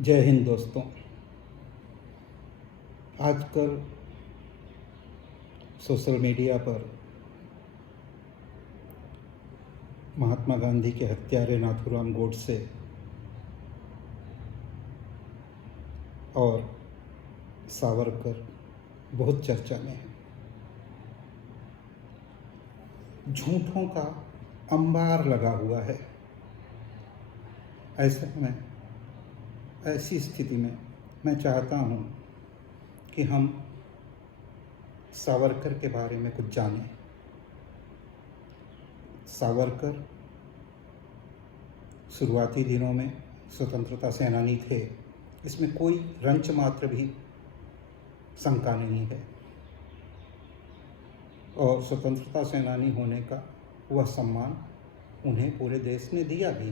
जय हिंद दोस्तों। आजकल सोशल मीडिया पर महात्मा गांधी के हत्यारे नाथूराम गोडसे और सावरकर बहुत चर्चा में है। झूठों का अंबार लगा हुआ है। ऐसी स्थिति में मैं चाहता हूँ कि हम सावरकर के बारे में कुछ जानें। सावरकर शुरुआती दिनों में स्वतंत्रता सेनानी थे, इसमें कोई रंच मात्र भी शंका नहीं है। और स्वतंत्रता सेनानी होने का वह सम्मान उन्हें पूरे देश ने दिया भी,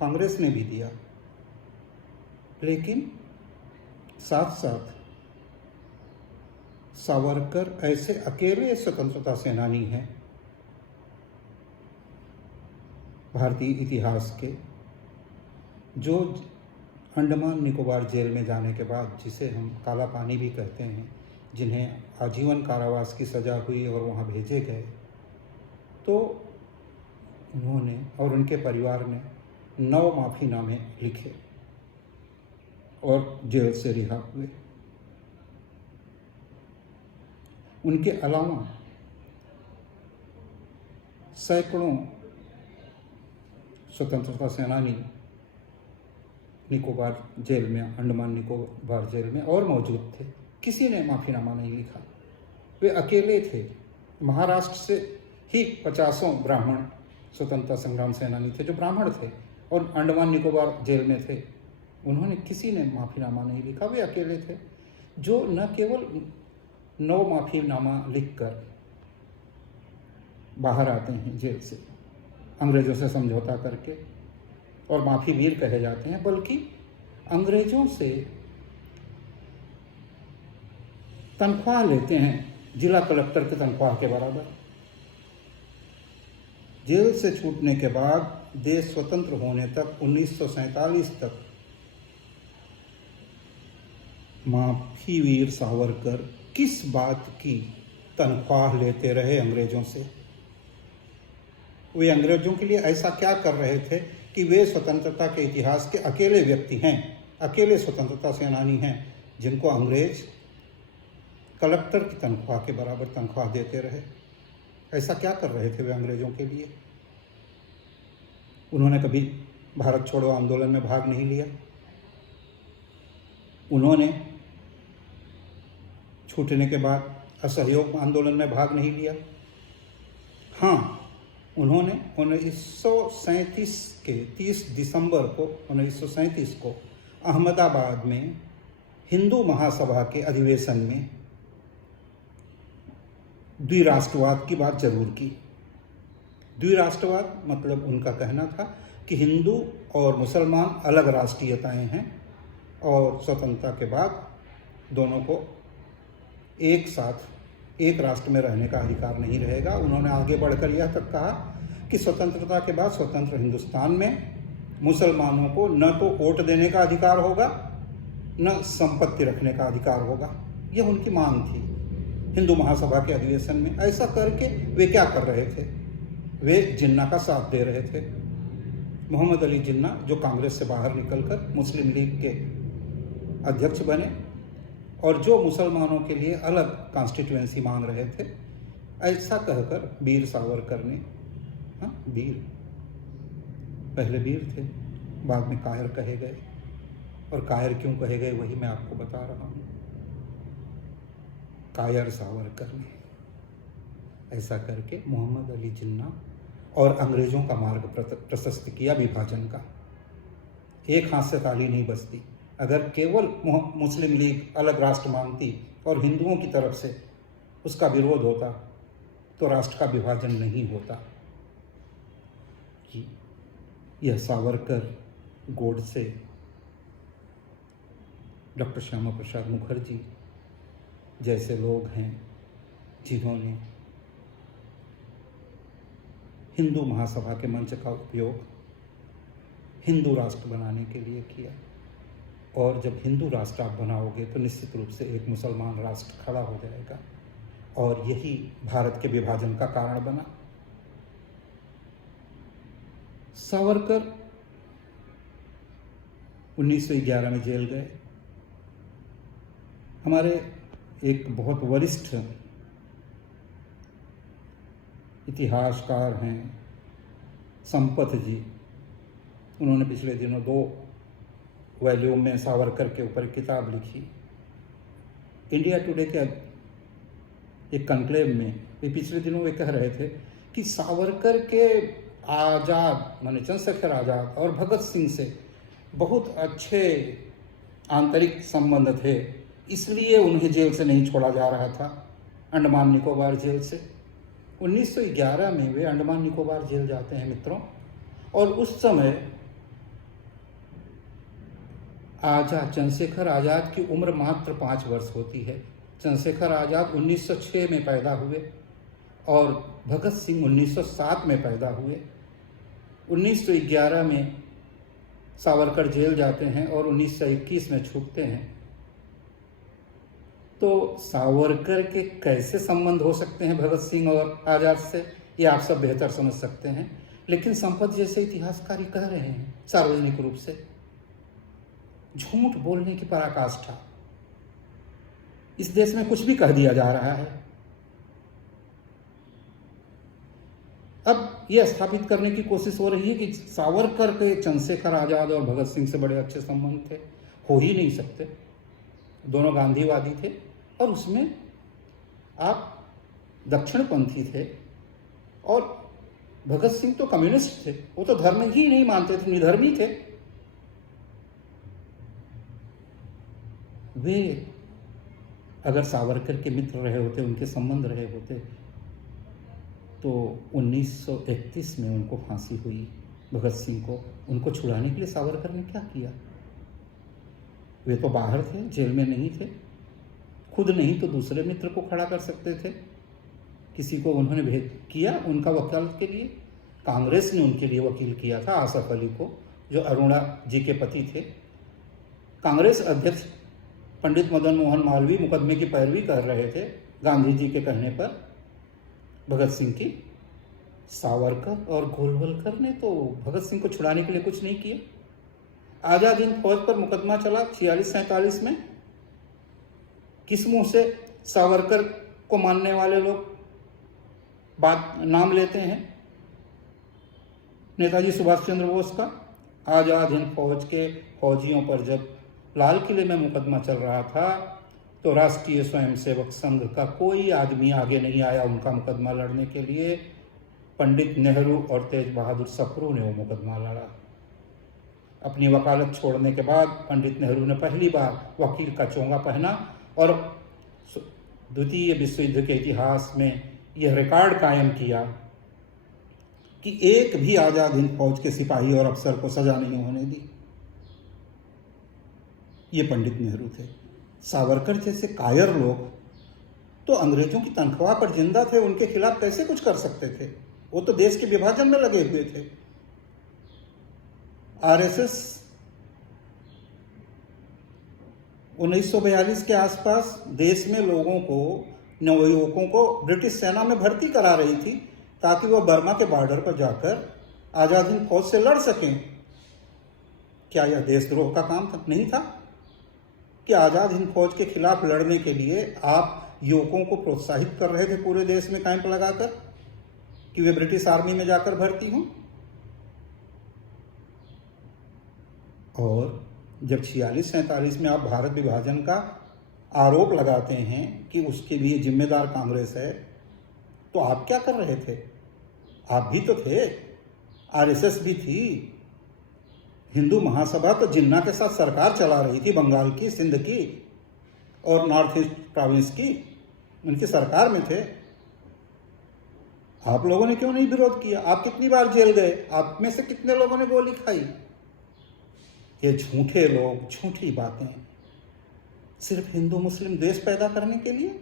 कांग्रेस ने भी दिया। लेकिन साथ साथ सावरकर ऐसे अकेले स्वतंत्रता सेनानी हैं भारतीय इतिहास के, जो अंडमान निकोबार जेल में जाने के बाद, जिसे हम काला पानी भी कहते हैं, जिन्हें आजीवन कारावास की सज़ा हुई और वहाँ भेजे गए, तो उन्होंने और उनके परिवार ने 9 माफ़ीनामे लिखे और जेल से रिहा हुए। उनके अलावा सैकड़ों स्वतंत्रता सेनानी निकोबार जेल में, अंडमान निकोबार जेल में और मौजूद थे। किसी ने माफ़ीनामा नहीं लिखा। वे अकेले थे। महाराष्ट्र से ही 50 ब्राह्मण स्वतंत्रता संग्राम सेनानी थे जो ब्राह्मण थे और अंडमान निकोबार जेल में थे। उन्होंने किसी ने माफ़ीनामा नहीं लिखा। वे अकेले थे जो न केवल 9 माफ़ीनामा लिखकर बाहर आते हैं जेल से, अंग्रेज़ों से समझौता करके, और माफ़ी वीर कहे जाते हैं, बल्कि अंग्रेज़ों से तनख्वाह लेते हैं जिला कलेक्टर की तनख्वाह के बराबर। जेल से छूटने के बाद देश स्वतंत्र होने तक 1947 तक माफी वीर सावरकर किस बात की तनख्वाह लेते रहे अंग्रेज़ों से? वे अंग्रेज़ों के लिए ऐसा क्या कर रहे थे कि वे स्वतंत्रता के इतिहास के अकेले व्यक्ति हैं, अकेले स्वतंत्रता सेनानी हैं जिनको अंग्रेज़ कलेक्टर की तनख्वाह के बराबर तनख्वाह देते रहे? ऐसा क्या कर रहे थे वे अंग्रेज़ों के लिए? उन्होंने कभी भारत छोड़ो आंदोलन में भाग नहीं लिया। उन्होंने छूटने के बाद असहयोग आंदोलन में भाग नहीं लिया। हाँ, उन्होंने 1937 के 30 दिसंबर को 1937 को अहमदाबाद में हिंदू महासभा के अधिवेशन में द्विराष्ट्रवाद की बात जरूर की। द्विराष्ट्रवाद मतलब उनका कहना था कि हिंदू और मुसलमान अलग राष्ट्रीयताएं हैं और स्वतंत्रता के बाद दोनों को एक साथ एक राष्ट्र में रहने का अधिकार नहीं रहेगा। उन्होंने आगे बढ़कर यह तक कहा कि स्वतंत्रता के बाद स्वतंत्र हिंदुस्तान में मुसलमानों को न तो वोट देने का अधिकार होगा, न संपत्ति रखने का अधिकार होगा। यह उनकी मांग थी हिंदू महासभा के अधिवेशन में। ऐसा करके वे क्या कर रहे थे? वे जिन्ना का साथ दे रहे थे। मोहम्मद अली जिन्ना, जो कांग्रेस से बाहर निकलकर मुस्लिम लीग के अध्यक्ष बने और जो मुसलमानों के लिए अलग कॉन्स्टिट्यूएंसी मांग रहे थे, ऐसा कहकर वीर सावरकर ने, वीर, पहले वीर थे, बाद में कायर कहे गए। और कायर क्यों कहे गए वही मैं आपको बता रहा हूँ। कायर सावरकर ने ऐसा करके मोहम्मद अली जिन्ना और अंग्रेज़ों का मार्ग प्रशस्त किया विभाजन का। एक हाथ से ताली नहीं बजती। अगर केवल मुस्लिम लीग अलग राष्ट्र मांगती और हिंदुओं की तरफ से उसका विरोध होता तो राष्ट्र का विभाजन नहीं होता। यह सावरकर, गोडसे, डॉक्टर श्यामा प्रसाद मुखर्जी जैसे लोग हैं जिन्होंने हिंदू महासभा के मंच का उपयोग हिंदू राष्ट्र बनाने के लिए किया। और जब हिंदू राष्ट्र आप बनाओगे तो निश्चित रूप से एक मुसलमान राष्ट्र खड़ा हो जाएगा, और यही भारत के विभाजन का कारण बना। सावरकर 1911 में जेल गए। हमारे एक बहुत वरिष्ठ इतिहासकार हैं संपत जी, उन्होंने पिछले दिनों 2 वॉल्यूम में सावरकर के ऊपर किताब लिखी। इंडिया टुडे के एक कॉन्क्लेव में वे पिछले दिनों वे कह रहे थे कि सावरकर के आज़ाद माने चंद्रशेखर आज़ाद और भगत सिंह से बहुत अच्छे आंतरिक संबंध थे, इसलिए उन्हें जेल से नहीं छोड़ा जा रहा था, अंडमान निकोबार जेल से। 1911 में वे अंडमान निकोबार जेल जाते हैं मित्रों, और उस समय चंद्रशेखर आज़ाद की उम्र मात्र 5 वर्ष होती है। चंद्रशेखर आज़ाद 1906 में पैदा हुए और भगत सिंह 1907 में पैदा हुए। 1911 में सावरकर जेल जाते हैं और 1921 में छूटते हैं। तो सावरकर के कैसे संबंध हो सकते हैं भगत सिंह और आज़ाद से, ये आप सब बेहतर समझ सकते हैं, लेकिन संपत जैसे इतिहासकारी कह रहे हैं सार्वजनिक रूप से। झूठ बोलने की पराकाष्ठा। इस देश में कुछ भी कह दिया जा रहा है। अब यह स्थापित करने की कोशिश हो रही है कि सावरकर के चंद्रशेखर आज़ाद और भगत सिंह से बड़े अच्छे संबंध थे। हो ही नहीं सकते, दोनों गांधीवादी थे, और उसमें आप दक्षिणपंथी थे और भगत सिंह तो कम्युनिस्ट थे, वो तो धर्म ही नहीं मानते थे, निधर्मी थे। वे अगर सावरकर के मित्र रहे होते, उनके संबंध रहे होते, तो 1931 में उनको फांसी हुई भगत सिंह को। उनको छुड़ाने के लिए सावरकर ने क्या किया? वे तो बाहर थे, जेल में नहीं थे, खुद नहीं तो दूसरे मित्र को खड़ा कर सकते थे। किसी को उन्होंने भेज किया उनका वकालत के लिए। कांग्रेस ने उनके लिए वकील किया था आसफ अली को, जो अरुणा जी के पति थे। कांग्रेस अध्यक्ष पंडित मदन मोहन मालवीय मुकदमे की पैरवी कर रहे थे गांधी जी के कहने पर भगत सिंह की। सावरकर और गोलवलकर ने तो भगत सिंह को छुड़ाने के लिए कुछ नहीं किया। आजाद हिंद फौज पर मुकदमा चला 46-47 में। किस मुंह से सावरकर को मानने वाले लोग बात नाम लेते हैं? नेताजी सुभाष चंद्र बोस का। आजाद हिंद फौज के फौजियों पर जब लाल किले में मुकदमा चल रहा था तो राष्ट्रीय स्वयंसेवक संघ का कोई आदमी आगे नहीं आया उनका मुकदमा लड़ने के लिए। पंडित नेहरू और तेज बहादुर सप्रू ने वो मुकदमा लड़ा। अपनी वकालत छोड़ने के बाद पंडित नेहरू ने पहली बार वकील का चोंगा पहना और द्वितीय विश्व युद्ध के इतिहास में यह रिकॉर्ड कायम किया कि एक भी आजाद हिंद फौज के सिपाही और अफसर को सजा नहीं होने दी। ये पंडित नेहरू थे। सावरकर जैसे कायर लोग तो अंग्रेजों की तनख्वाह पर जिंदा थे, उनके खिलाफ कैसे कुछ कर सकते थे? वो तो देश के विभाजन में लगे हुए थे। आरएसएस 1942 के आसपास देश में लोगों को, नवयुवकों को ब्रिटिश सेना में भर्ती करा रही थी ताकि वह बर्मा के बॉर्डर पर जाकर आजाद हिंद फौज से लड़ सकें। क्या यह देशद्रोह का काम था? नहीं था कि आजाद हिंद फौज के खिलाफ लड़ने के लिए आप युवकों को प्रोत्साहित कर रहे थे पूरे देश में कैंप लगाकर कि वे ब्रिटिश आर्मी में जाकर भर्ती हों। और जब 46-47 में आप भारत विभाजन का आरोप लगाते हैं कि उसके लिए जिम्मेदार कांग्रेस है, तो आप क्या कर रहे थे? आप भी तो थे, आरएसएस भी थी। हिंदू महासभा तो जिन्ना के साथ सरकार चला रही थी, बंगाल की, सिंध की और नॉर्थ ईस्ट प्रोविंस की, उनकी सरकार में थे। आप लोगों ने क्यों नहीं विरोध किया? आप कितनी बार जेल गए? आप में से कितने लोगों ने गोली खाई? ये झूठे लोग, झूठी बातें, सिर्फ हिंदू मुस्लिम देश पैदा करने के लिए।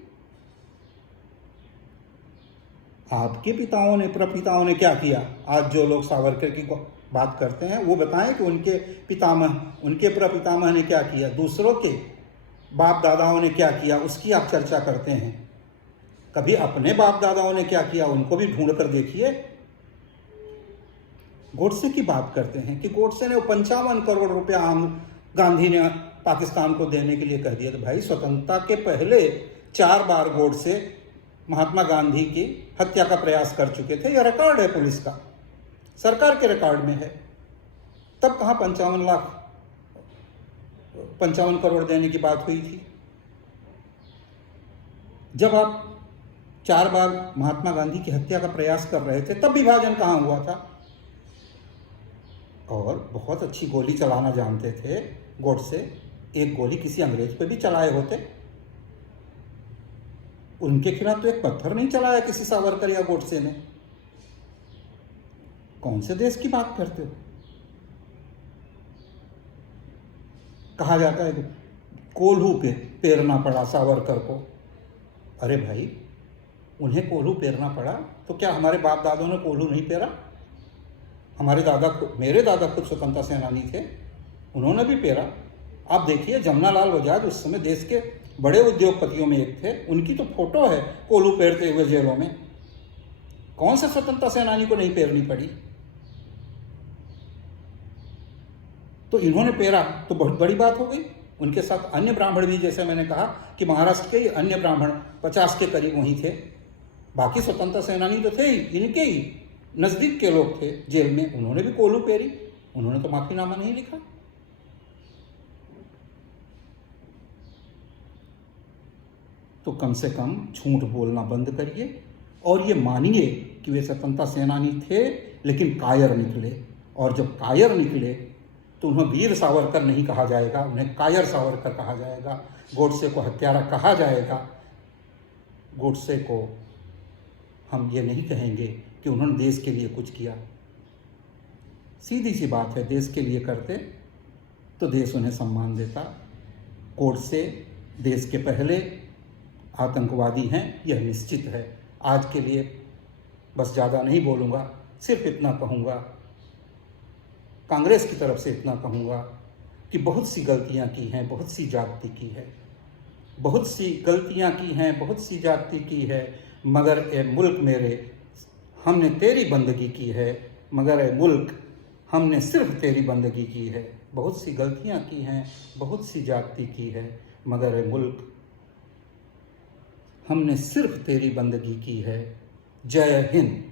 आपके पिताओं ने, प्रपिताओं ने क्या किया? आज जो लोग सावरकर की बात करते हैं वो बताएं कि उनके पितामह, उनके प्रपितामह ने क्या किया, दूसरों के बाप दादाओं ने क्या किया, उसकी आप चर्चा करते हैं। कभी अपने बाप दादाओं ने क्या किया उनको भी ढूंढ कर देखिए। गोडसे की बात करते हैं कि गोडसे ने 55 करोड़ रुपया आम गांधी ने पाकिस्तान को देने के लिए कह दिया। तो भाई स्वतंत्रता के पहले 4 बार गोडसे महात्मा गांधी की हत्या का प्रयास कर चुके थे। यह रिकॉर्ड है पुलिस का, सरकार के रिकॉर्ड में है। तब कहाँ 55 करोड़ देने की बात हुई थी। जब आप 4 बार महात्मा गांधी की हत्या का प्रयास कर रहे थे तब विभाजन कहाँ हुआ था। और बहुत अच्छी गोली चलाना जानते थे गोडसे, एक गोली किसी अंग्रेज पे भी चलाए होते। उनके खिलाफ तो एक पत्थर नहीं चलाया किसी सावरकर या गोडसे ने। कौन से देश की बात करते हो। कहा जाता है कि कोल्हू पे पेरना पड़ा सावरकर को। अरे भाई, उन्हें कोल्हू पेरना पड़ा तो क्या हमारे बाप दादों ने कोल्हू नहीं पेरा। हमारे दादा, मेरे दादा खुद स्वतंत्रता सेनानी थे, उन्होंने भी पेरा। आप देखिए जमनालाल बजाज उस समय देश के बड़े उद्योगपतियों में एक थे, उनकी तो फोटो है कोल्हू पेरते हुए जेलों में। कौन से स्वतंत्रता सेनानी को नहीं पेरनी पड़ी। तो इन्होंने पेरा तो बहुत बड़ी बात हो गई। उनके साथ अन्य ब्राह्मण भी, जैसे मैंने कहा कि महाराष्ट्र के ही अन्य ब्राह्मण 50 के करीब वहीं थे। बाकी स्वतंत्रता सेनानी तो थे ही, इनके ही नजदीक के लोग थे जेल में, उन्होंने भी कोल्हू पेरी। उन्होंने तो माफीनामा नहीं लिखा। तो कम से कम झूठ बोलना बंद करिए और ये मानिए कि वे स्वतंत्रता सेनानी थे लेकिन कायर निकले। और जब कायर निकले तो उन्हें वीर सावरकर नहीं कहा जाएगा, उन्हें कायर सावरकर कहा जाएगा। गोडसे को हत्यारा कहा जाएगा। गोडसे को हम ये नहीं कहेंगे कि उन्होंने देश के लिए कुछ किया। सीधी सी बात है, देश के लिए करते तो देश उन्हें सम्मान देता। गोडसे देश के पहले आतंकवादी हैं, यह निश्चित है। आज के लिए बस ज़्यादा नहीं बोलूँगा, सिर्फ इतना कहूँगा, कांग्रेस की तरफ से इतना कहूँगा कि बहुत सी गलतियाँ की हैं, बहुत सी जाति की है, बहुत सी गलतियाँ की हैं, बहुत सी जाति की है, मगर ए मुल्क मेरे हमने तेरी बंदगी की है, मगर ए मुल्क हमने सिर्फ तेरी बंदगी की है। बहुत सी गलतियाँ की हैं, बहुत सी जाति की है, मगर ए मुल्क हमने सिर्फ तेरी बंदगी की है। जय हिंद।